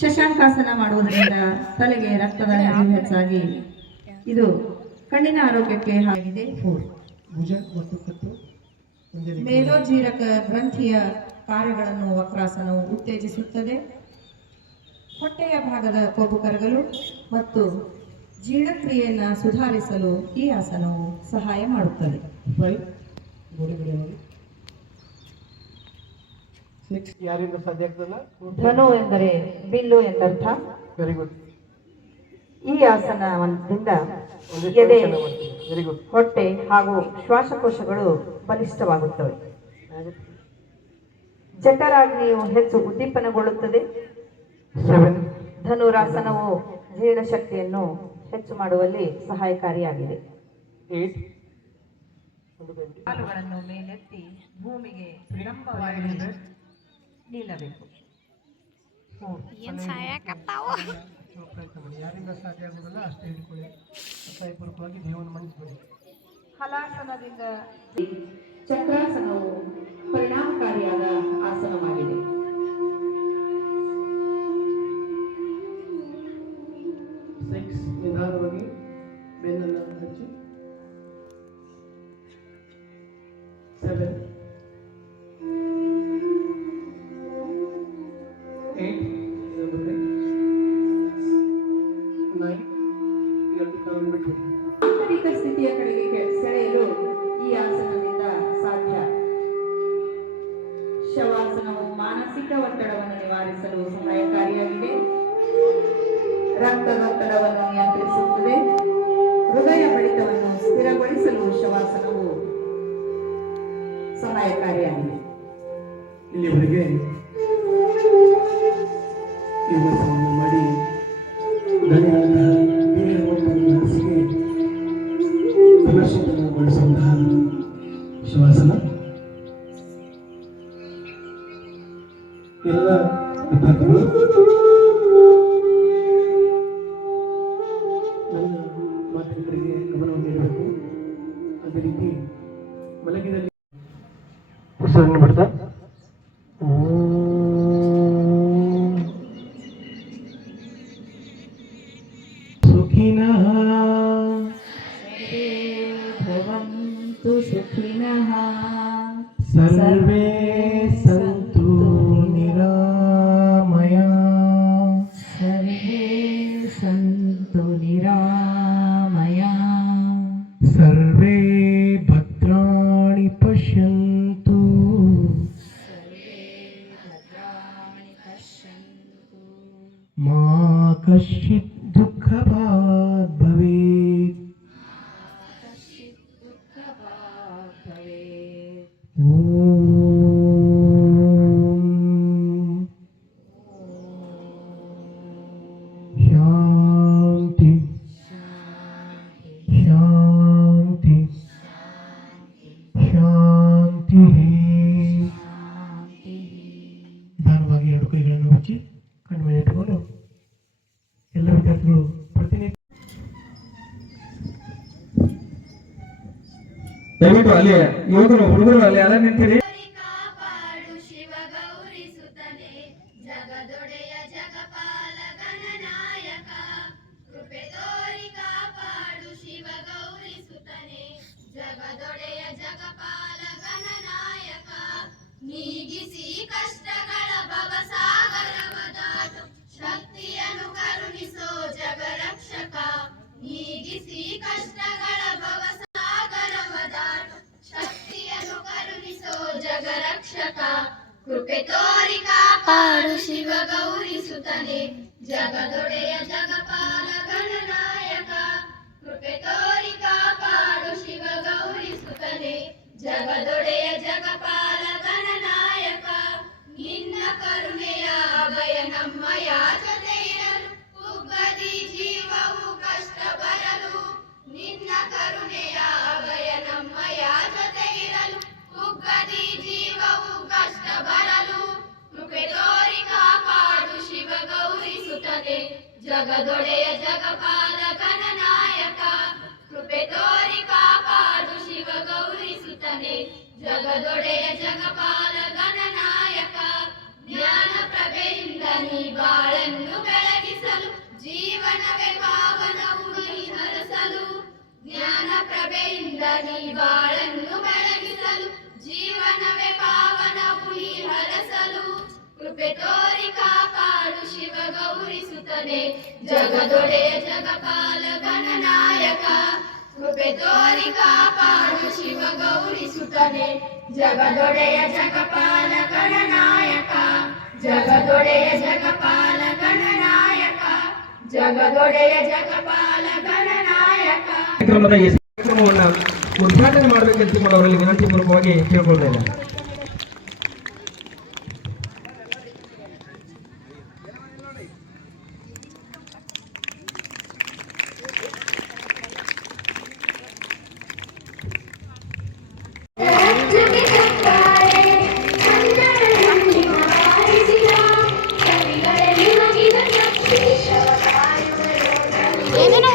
ಶಶಾಂಕಾಸನ ಮಾಡುವುದರಿಂದ ತಲೆಗೆ ರಕ್ತದ ಹರಿವು ಹೆಚ್ಚಾಗಿ ಇದು ಕಣ್ಣಿನ ಆರೋಗ್ಯಕ್ಕೆ ಆಗಿದೆ. ಮೇದೋಜೀರಕ ಗ್ರಂಥಿಯ ಕಾರ್ಯಗಳನ್ನು ವಕ್ರಾಸನವು ಉತ್ತೇಜಿಸುತ್ತದೆ. ಹೊಟ್ಟೆಯ ಭಾಗದ ಕೊಬ್ಬು ಕರಗಲು ಮತ್ತು ಜೀರ್ಣಕ್ರಿಯೆಯನ್ನು ಸುಧಾರಿಸಲು ಈ ಆಸನವು ಸಹಾಯ ಮಾಡುತ್ತದೆ. ಧನು ಎಂದರೆ ಬಿಲ್ಲು ಎಂದರ್ಥ. Very good. ಈ ಆಸನದಿಂದ ಎದೆ, ಹೊಟ್ಟೆ ಹಾಗೂ ಶ್ವಾಸಕೋಶಗಳು ಬಲಿಷ್ಠವಾಗುತ್ತವೆ. ಜಠರಾಗ್ನಿಯು ಹೆಚ್ಚು ಉದ್ದೀಪನಗೊಳ್ಳುತ್ತದೆ. ಧನುರಾಸನವು ಜೀರ್ಣಶಕ್ತಿಯನ್ನು ಹೆಚ್ಚು ಮಾಡುವಲ್ಲಿ ಸಹಾಯಕಾರಿಯಾಗಿದೆ. ಕಾಲುಗಳನ್ನು ಮೇಲೆತ್ತಿ ಭೂಮಿಗೆ ಲಂಬವಾಗಿ ನಿಲ್ಲಬೇಕು. ಯಾರಿಂದ ಸಾಧ್ಯ ಆಗುವುದಲ್ಲ ಅಷ್ಟೇ ಹಿಡ್ಕೊಳ್ಳಿ. ಒತ್ತಾಯಪೂರ್ವಕವಾಗಿ ದೇಹವನ್ನು ಮಂಡಿಸಬೇಡಿ. ಹಲಾಸನದಿಂದ ಚಕ್ರಾಸನವು ಪರಿಣಾಮಕಾರಿಯಾದ ಆಸನವಾಗಿದೆ. ನಿಧಾನವಾಗಿ ಬೆನ್ನನ್ನು ಹಚ್ಚಿ. 7 8 ಆಂತರಿಕ ಸ್ಥಿತಿಯ ಕಡೆಗೆ ಸೆಳೆಯಲು ಈ ಆಸನದಿಂದ ಸಾಧ್ಯ. ಶವಾಸನವು ಮಾನಸಿಕ ಒತ್ತಡವನ್ನು ನಿವಾರಿಸಲು ಸಹಾಯಕಾರಿಯಾಗಿದೆ. ರಕ್ತದೊತ್ತಡವನ್ನು ನಿಯಂತ್ರಿಸುತ್ತದೆ. ಹೃದಯ ಬಡಿತವನ್ನು ಸ್ಥಿರಗೊಳಿಸಲು ಶವಾಸನವು ಸಹಾಯಕಾರಿಯಾಗಿದೆ. ಇಲ್ಲಿವರೆಗೆ ಈ ಕೆಲಸವನ್ನು ಮಾಡಿ ಮನಸ್ಸಿಗೆ ಪ್ರದರ್ಶನಗೊಳಿಸುವಂತಹ ಶವಾಸನ ಎಲ್ಲ ವಿಭಾಗಗಳು ನನ್ನ ಮಾತುಗಳಿಗೆ ಗಮನವನ್ನು ನೀಡಬೇಕು. ಅದೇ ರೀತಿ ಮಲಗಿದಲ್ಲಿ ಉಸಿರನ್ನು ಬಿಡ್ತಾ ಸರ್ವೇ ಸಂತು ನಿರಾಮಯ. ಸರ್ವೇ ಸಂತು ನಿರಾಮಯ. ಸರ್ವೇ ಭದ್ರಾಣಿ ಪಶ್ಯಂತು. ಮಾ ಕಶ್ಚಿತ್ ದುಃಖಭಾಗ್ ಭವೇತ್. ಶಾಂತಿ ಶಾಂತಿ ಶಾಂತಿ. ನಿಧಾನವಾಗಿ ಎರಡು ಕೈಗಳನ್ನು ಮುಚ್ಚಿ ಕಣ್ಣು ಮೇಲೆ ಇಟ್ಟುಕೊಂಡು ಎಲ್ಲ ವಿದ್ಯಾರ್ಥಿಗಳು ಪ್ರತಿನಿತ್ಯ ದಯವಿಟ್ಟು ಅಲ್ಲಿ ಯುವಕರು ಹುಡುಗರು ಅಲ್ಲಿ ಎಲ್ಲ ನಿಂತಿರಿ. ನೀಗಿಸಿ ಕಷ್ಟಗಳ ಭವಸಾಗರವ ದಾಟು ಶಕ್ತಿಯನ್ನು ಕರುಣಿಸೋ ಜಗರಕ್ಷಕ. ನೀಗಿಸಿ ಕಷ್ಟಗಳ ಭವಸಾಗರವ ದಾಟು ಶಕ್ತಿಯನ್ನು ಕರುಣಿಸೋ ಜಗರಕ್ಷಕ. ಕೃಪೆ ತೋರಿ ಕಾಪಾಡು ಶಿವ ಗೌರಿ ಸುತನೆ ಜಗದೊಡೆಯ ಜಗಪಾಲ ಗಣನಾಯಕ. ಕೃಪೆ ತೋರಿ ಕಾಪಾಡು ಶಿವ ಗೌರಿ ಸುತನೆ ಜಗದೊಡೆಯ ಜಗಪಾಲ ಗಣನಾಯಕ. ನಿನ್ನ ಕರುಣೆಯ ಅಭಯ ನಮ್ಮಯ ಜೊತೆ ಇರಲು ಉಗ್ಗದಿ ಜೀವವು ಕಷ್ಟ ಬರಲು. ನಿನ್ನ ಕರುಣೆಯ ಅಭಯ ನಮ್ಮಯ ಜೊತೆ ಇರಲು ಉಗ್ಗದಿ ಜೀವವು ಕಷ್ಟ ಬರಲು. ಕೃಪೆ ತೋರಿ ಕಾಪಾಡು ಶಿವ ಗೌರಿ ಸುತನೆ ಜಗದೊಡೆಯ ಜಗಪಾಲ ಗಣನಾಯಕ. ಕೃಪೆ ತೋರಿ ಕಾಪಾಡು ಶಿವ ಗೌರಿ ಸುತನೆ ಜಗದೊಡೆಯ ಜಗಪಾಲ ಗಣನಾಯಕ. ಜ್ಞಾನ ಪ್ರಭೆಯಿಂದ ನೀ ಬಾಳನ್ನು ಬೆಳಗಿಸಲು ಜೀವನವೇ ಪಾವನವು ನೀ ಹರಸಲು ಕೃಪೆ ತೋರಿ ಕಾಪಾಡು ಶಿವ ಗೌರಿಸುತ್ತನೆ ಜಗದೊಡೆಯ ಜಗಪಾಲ ಗಣನಾಯಕ ಕೃಪೆ ತೋರಿ ಕಾಪಾಡು ಶಿವ ಗೌರಿಸುತ್ತನೆ ಜಗದೊಡೆಯ ಜಗಪಾಲ ಗಣನಾಯಕ ಜಗದೊಡೆಯ ಜಗಪಾಲ ಗಣನಾಯಕ ಜಗದೊಡೆಯ ಜಗಪಾಲ ಗಣನಾಯಕ. ಕಾರ್ಯಕ್ರಮದ ಈ ಕಾರ್ಯಕ್ರಮವನ್ನು ಉದ್ಘಾಟನೆ ಮಾಡಬೇಕಂತ ಅವರಲ್ಲಿ ವಿನಂತಿ ಪೂರ್ವಕವಾಗಿ ಕೇಳ್ಕೊಳ್ತಾ ಇದ್ದಾರೆ. ಏನೇನೋ